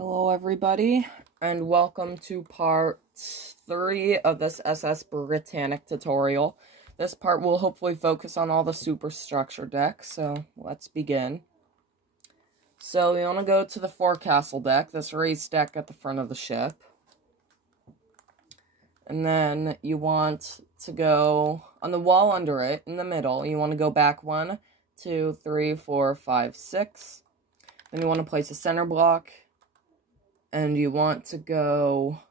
Hello everybody, and welcome to part 3 of this SS Britannic tutorial. This part will hopefully focus on all the superstructure decks, so let's begin. So you want to go to the forecastle deck, this raised deck at the front of the ship. And then you want to go on the wall under it, in the middle, you want to go back 1, 2, 3, 4, 5, 6. Then you want to place a center block. And you want to go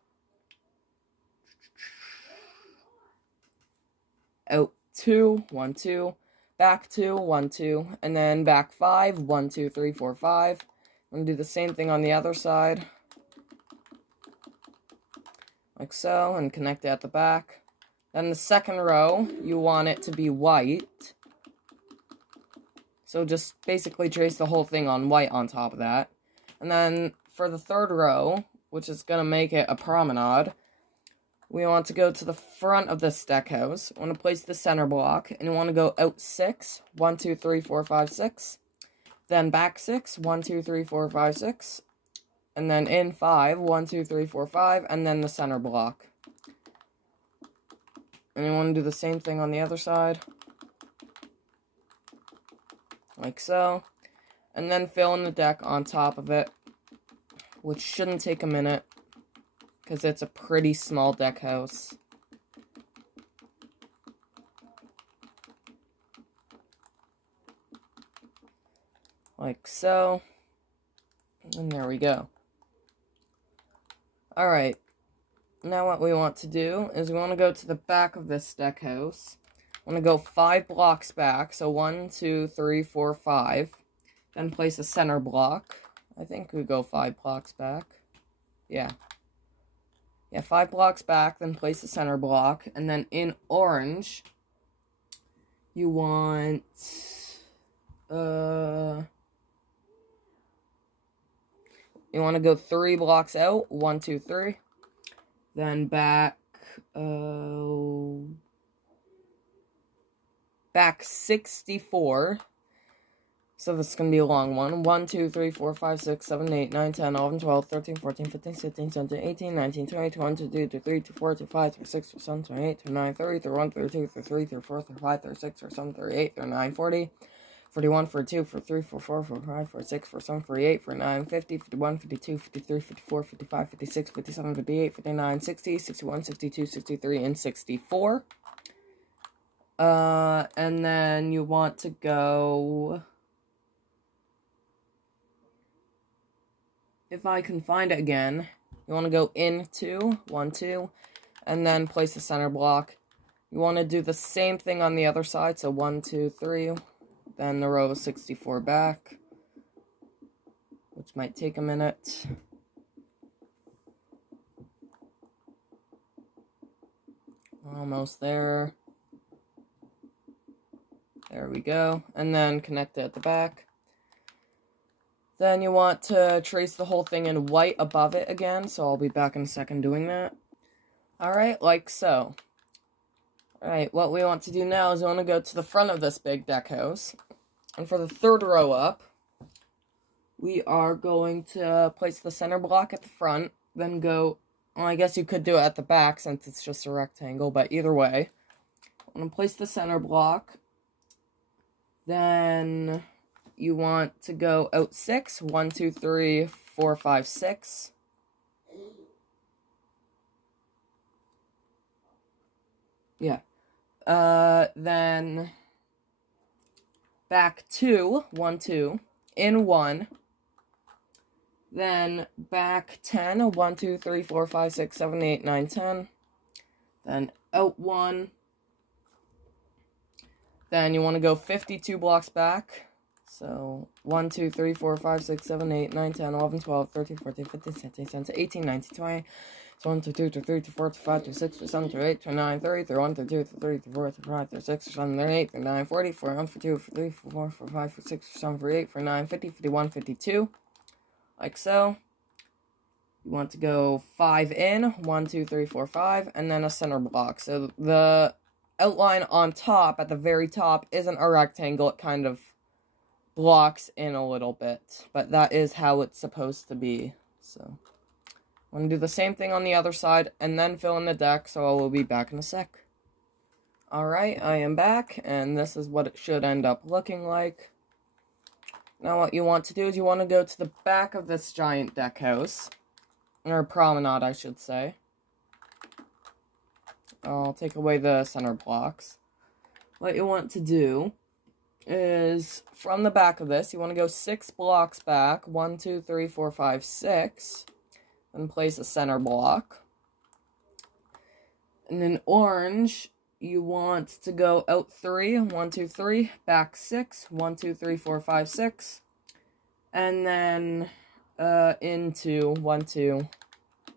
out 2, 1, 2, back 2, 1, 2, and then back 5, 1, 2, 3, 4, 5. I'm going to do the same thing on the other side. Like so, and connect it at the back. Then the second row, you want it to be white. So just basically trace the whole thing on white on top of that. And then for the third row, which is going to make it a promenade, we want to go to the front of this deck house. We want to place the center block, and you want to go out 6, 1, 2, 3, 4, 5, 6. Then back 6, 1, 2, 3, 4, 5, 6. And then in 5, 1, 2, 3, 4, 5, and then the center block. And you want to do the same thing on the other side. Like so. And then fill in the deck on top of it, which shouldn't take a minute, because it's a pretty small deck house. Like so. And there we go. Alright. Now what we want to do is we want to go to the back of this deck house. I want to go 5 blocks back, so 1, 2, 3, 4, 5. Then place a center block. I think we go 5 blocks back. Yeah, 5 blocks back, then place a center block. And then in orange, you want, you want to go 3 blocks out. 1, 2, 3. Then back, back 64. So this is going to be a long one. 1, 2, 3, 4, 5, 6, 7, 8, 9, 10, 11, 12, 13, 14, 15, 16, 17, 18, 19, 20, 21, 22, 23, 24, 25, 26, 27, 28, 29, 30, 31, 32, 33, 34, 35, 36, 37, 38, 39, 40, 41, 42, 43, 44, 45, 46, 47, 48, 49, 50, 51, 52, 53, 54, 55, 56, 57, 58, 59, 60, 61, 62, 63, and 64. And then you want to go... If I can find it again, you want to go into 1, 2, and then place the center block. You want to do the same thing on the other side, so 1, 2, 3, then the row of 64 back, which might take a minute. Almost there. There we go. And then connect it at the back. Then you want to trace the whole thing in white above it again, so I'll be back in a second doing that. Alright, like so. Alright, what we want to do now is we want to go to the front of this big deck house. And for the third row up, we are going to place the center block at the front, then go, well, I guess you could do it at the back since it's just a rectangle, but either way. I'm going to place the center block, then... You want to go out 6, 1, 2, 3, 4, 5, 6. Yeah. Then back 2, 1, 2, in 1. Then back 10, 1, 2, 3, 4, 5, 6, 7, 8, 9, 10. Then out 1. Then you want to go 52 blocks back. So, 1, 2, 3, 4, 5, 6, 7, 8, 9, 10, 11, 12, 13, 14, 15, 16, 17, 18, 19, 20. So 1, 2, 2, 3, 4, 5, 6, 7, 8, 9, 30, 31, 32, 33, 34, 35, 36, 37, 38, 39, 40, 41, 42, 43, 44, 45, 46, 47, 48, 49, 50, 51, 52. Like so. You want to go 5 in, 1, 2, 3, 4, 5, and then a center block. So the outline on top, at the very top, isn't a rectangle, it kind of blocks in a little bit, but that is how it's supposed to be. So I'm going to do the same thing on the other side and then fill in the deck, so I will be back in a sec. Alright, I am back, and this is what it should end up looking like. Now what you want to do is you want to go to the back of this giant deck house, or promenade, I should say. I'll take away the center blocks. What you want to do is, from the back of this, you want to go 6 blocks back, 1, 2, 3, 4, 5, 6, and place a center block. And in orange, you want to go out 3, 1, 2, 3, back 6, 1, 2, 3, 4, 5, 6, and then into 1, 2,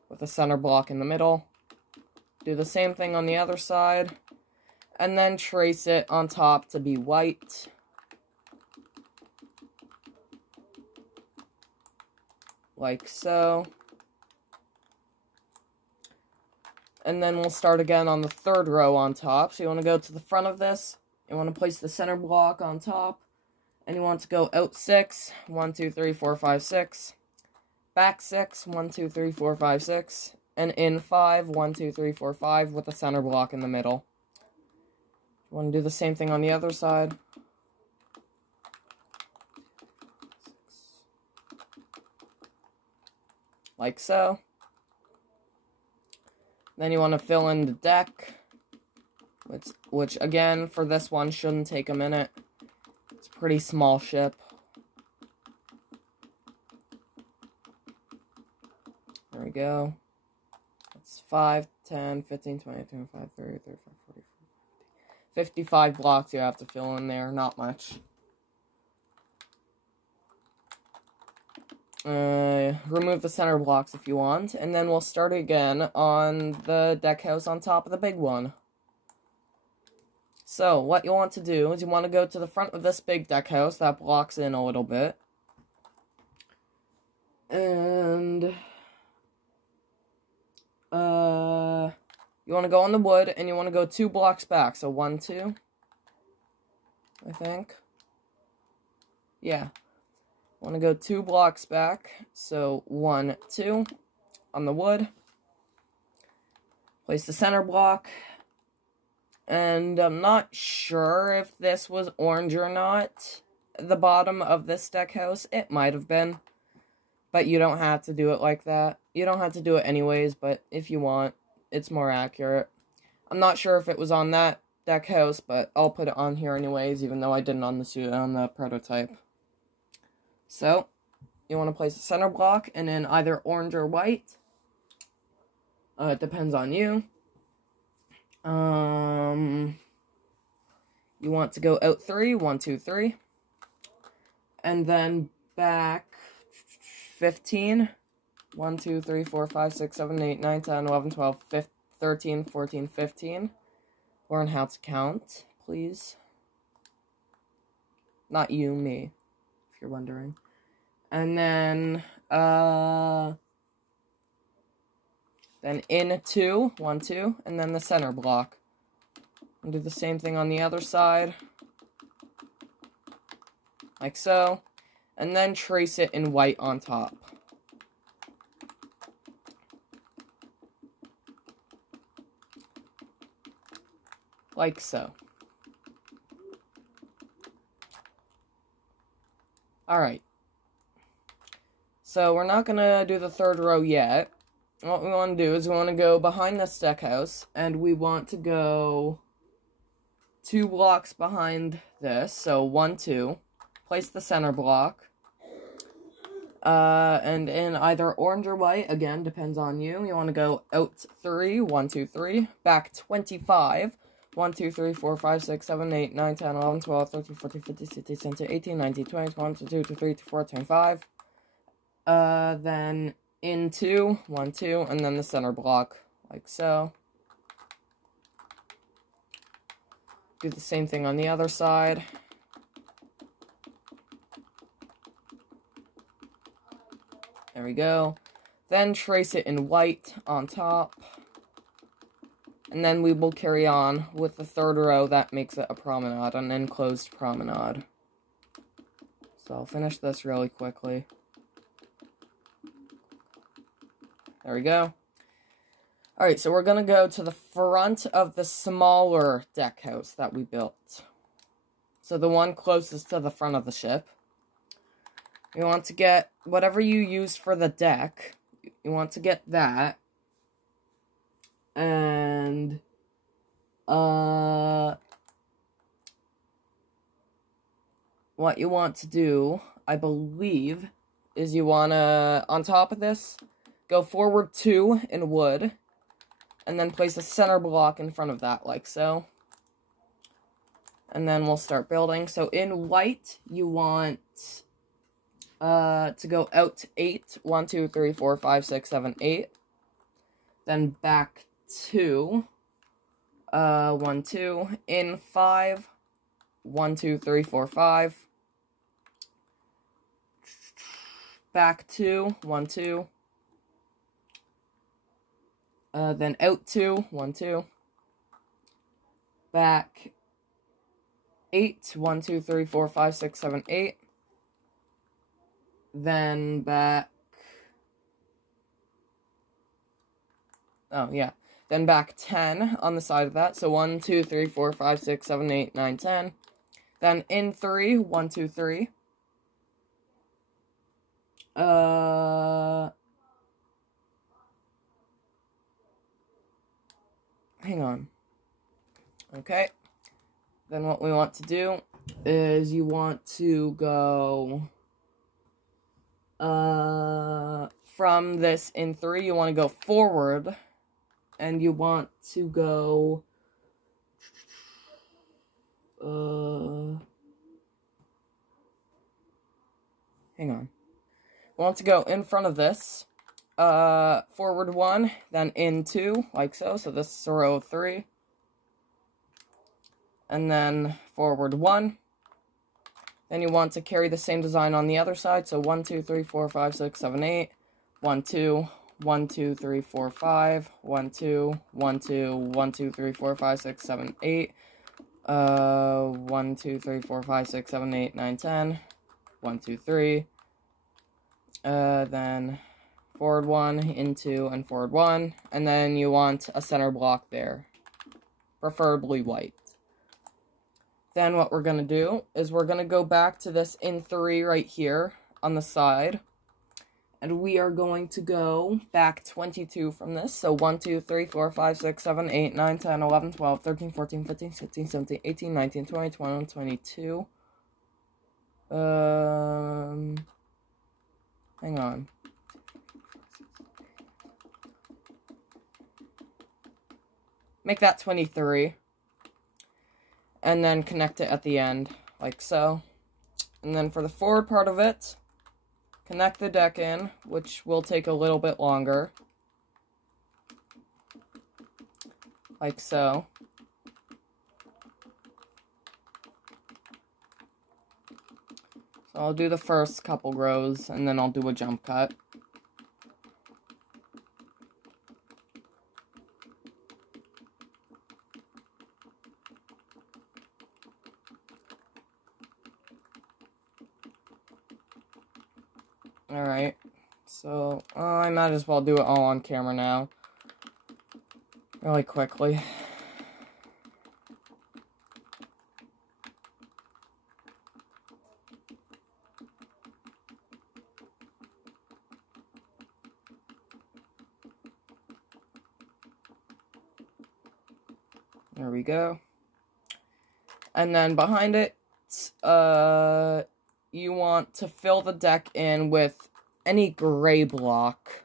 with a center block in the middle. Do the same thing on the other side, and then trace it on top to be white. Like so. And then we'll start again on the third row on top. So you want to go to the front of this. You want to place the center block on top. And you want to go out 6. 1, 2, 3, 4, 5, 6. Back 6. 1, 2, 3, 4, 5, 6. And in 5. 1, 2, 3, 4, 5 with the center block in the middle. You want to do the same thing on the other side. Like so. Then you want to fill in the deck, which again, for this one, shouldn't take a minute. It's a pretty small ship. There we go. It's 5, 10, 15, 20, 25, 30, 35, 40, 55 blocks you have to fill in there, not much. Remove the center blocks if you want, and then we'll start again on the deck house on top of the big one. So, what you want to do is you want to go to the front of this big deck house that blocks in a little bit. And, you want to go on the wood, and you want to go 2 blocks back. So, 1, 2, I think. Yeah. Want to go 2 blocks back, so 1, 2 on the wood. Place the center block, and I'm not sure if this was orange or not. The bottom of this deck house, it might have been, but you don't have to do it like that. You don't have to do it anyways, but if you want, it's more accurate. I'm not sure if it was on that deck house, but I'll put it on here anyways, even though I didn't on the prototype. So, you want to place a center block, and in either orange or white. It depends on you. You want to go out 3, 1, 2, 3. And then back 15. 1, 2, 3, 4, 5, 6, 7, 8, 9, 10, 11, 12, 13, 14, 15. Learn how to count, please. Not you, me, if you're wondering. And then in 2, 1, 2, and then the center block. And do the same thing on the other side. Like so. And then trace it in white on top. Like so. Alright. So, we're not going to do the third row yet. What we want to do is we want to go behind this deck house, and we want to go 2 blocks behind this. So, 1, 2. Place the center block. And in either orange or white, again, depends on you. You want to go out 3, 1, 2, 3. Back 25. 1, 2, 3, 4, 5, 6, 7, 8, 9, 10, 11, 12, 13, 14, 15, 16, 17, 18, 19, 20, 21, 22, 23, 24, 25. Then in 2, 1, 2, and then the center block, like so. Do the same thing on the other side. There we go. Then trace it in white on top. And then we will carry on with the third row that makes it a promenade, an enclosed promenade. So I'll finish this really quickly. There we go. Alright, so we're going to go to the front of the smaller deck house that we built. So the one closest to the front of the ship. You want to get whatever you used for the deck. You want to get that. And, what you want to do, I believe, is you want to, on top of this, go forward 2 in wood, and then place a center block in front of that, like so. And then we'll start building. So in white, you want to go out 8. 1, 2, 3, 4, 5, 6, 7, 8. Then back 2. 1, 2. In 5. 1, 2, 3, 4, 5. Back 2. 1, 2. Then out 2. 1, 2. Back 8. 1, 2, 3, 4, 5, 6, 7, 8. Then back... Oh, yeah. Then back 10 on the side of that. So 1, 2, 3, 4, 5, 6, 7, 8, 9, 10. Then in 3. 1, 2, 3. Hang on. Okay. Then what we want to do is you want to go from this in 3, you want to go forward, and you want to go hang on. You want to go in front of this, forward 1, then in 2, like so. So this is row 3. And then forward 1. Then you want to carry the same design on the other side. So 1, 2, 3, 4, 5, 6, 7, 8. 1, 2, 1, 2, 3, 4, 5. 1, 2, 1, 2, 1, 2, 3, 4, 5, 6, 7, 8. 1, 2, 3, 4, 5, 6, 7, 8, 9, 10. 1, 2, 3. Then forward 1, into, and forward 1. And then you want a center block there. Preferably white. Then what we're going to do is we're going to go back to this in 3 right here on the side. And we are going to go back 22 from this. So 1, 2, 3, 4, 5, 6, 7, 8, 9, 10, 11, 12, 13, 14, 15, 16, 17, 18, 19, 20, 21, 22. Hang on. Make that 23. And then connect it at the end, like so. And then for the forward part of it, connect the deck in, which will take a little bit longer. Like so. So I'll do the first couple rows, and then I'll do a jump cut. Alright, so I might as well do it all on camera now. Really quickly. There we go. And then behind it, you want to fill the deck in with any gray block.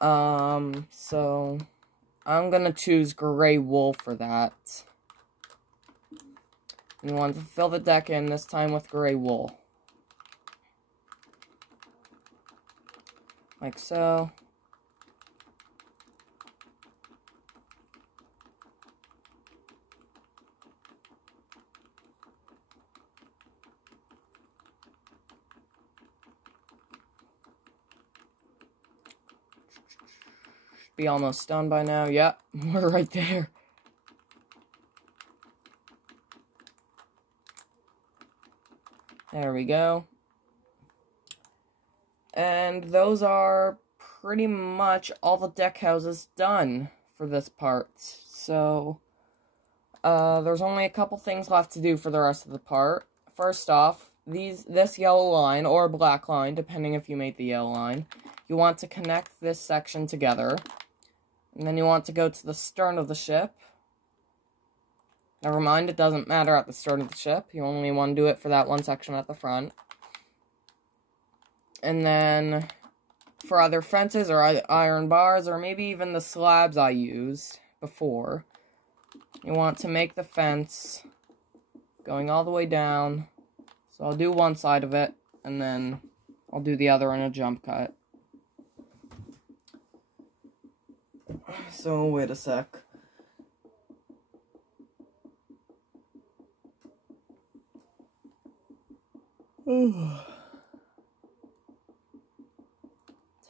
So I'm gonna choose gray wool for that. You want to fill the deck in this time with gray wool. Like so. Be almost done by now. Yep, we're right there. There we go. And those are pretty much all the deck houses done for this part. So, there's only a couple things left to do for the rest of the part. First off, this yellow line, or black line, depending if you made the yellow line, you want to connect this section together. And then you want to go to the stern of the ship. Never mind, it doesn't matter at the stern of the ship. You only want to do it for that one section at the front. And then, for other fences or iron bars, or maybe even the slabs I used before, you want to make the fence going all the way down. So I'll do one side of it, and then I'll do the other in a jump cut. So, wait a sec. Ooh.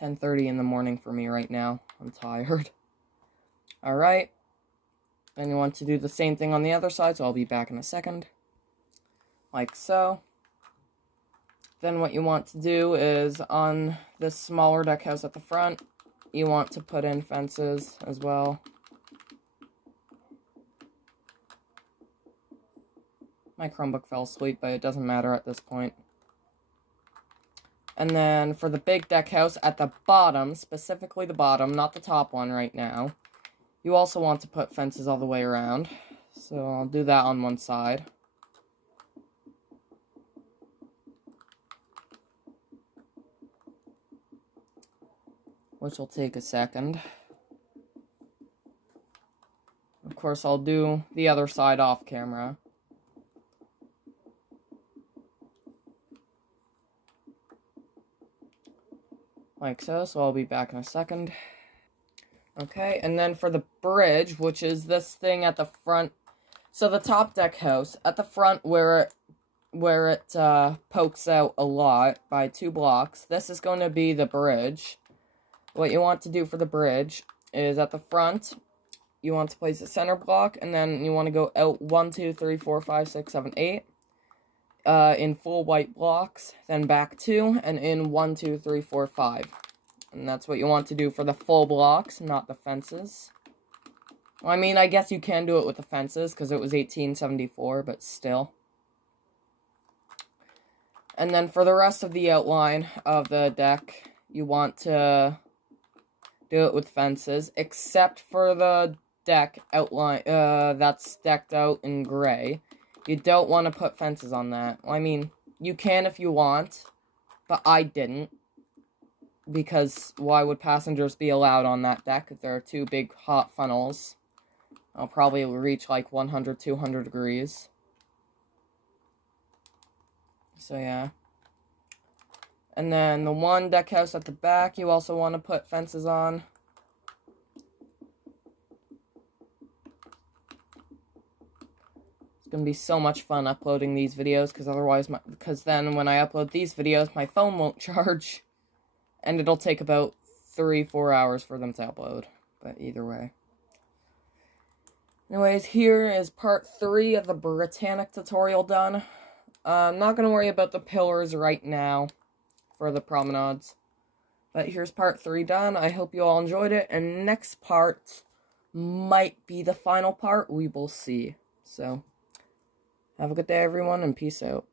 10:30 in the morning for me right now. I'm tired. Alright. Then you want to do the same thing on the other side, so I'll be back in a second. Like so. Then what you want to do is, on this smaller deck house at the front, you want to put in fences as well. My Chromebook fell asleep, but it doesn't matter at this point. And then for the big deck house at the bottom, specifically the bottom, not the top one right now, you also want to put fences all the way around. So I'll do that on one side. Which will take a second. Of course, I'll do the other side off camera. Like so, so I'll be back in a second. Okay, and then for the bridge, which is this thing at the front, so the top deck house, at the front where it pokes out a lot by 2 blocks, this is going to be the bridge. What you want to do for the bridge is at the front, you want to place a center block, and then you want to go out 1, 2, 3, 4, 5, 6, 7, 8. In full white blocks, then back 2, and in 1, 2, 3, 4, 5. And that's what you want to do for the full blocks, not the fences. Well, I mean, I guess you can do it with the fences, because it was 1874, but still. And then for the rest of the outline of the deck, you want to do it with fences, except for the deck outline that's decked out in gray. You don't want to put fences on that. I mean, you can if you want, but I didn't. Because why would passengers be allowed on that deck if there are 2 big hot funnels? I'll probably reach like 100, 200 degrees. So yeah. And then the one deck house at the back, you also want to put fences on. It's going to be so much fun uploading these videos, because then when I upload these videos, my phone won't charge. And it'll take about 3-4 hours for them to upload. But either way. Anyways, here is part 3 of the Britannic tutorial done. I'm not going to worry about the pillars right now for the promenades. But here's part 3 done. I hope you all enjoyed it. And next part might be the final part. We will see. So, have a good day, everyone, and peace out.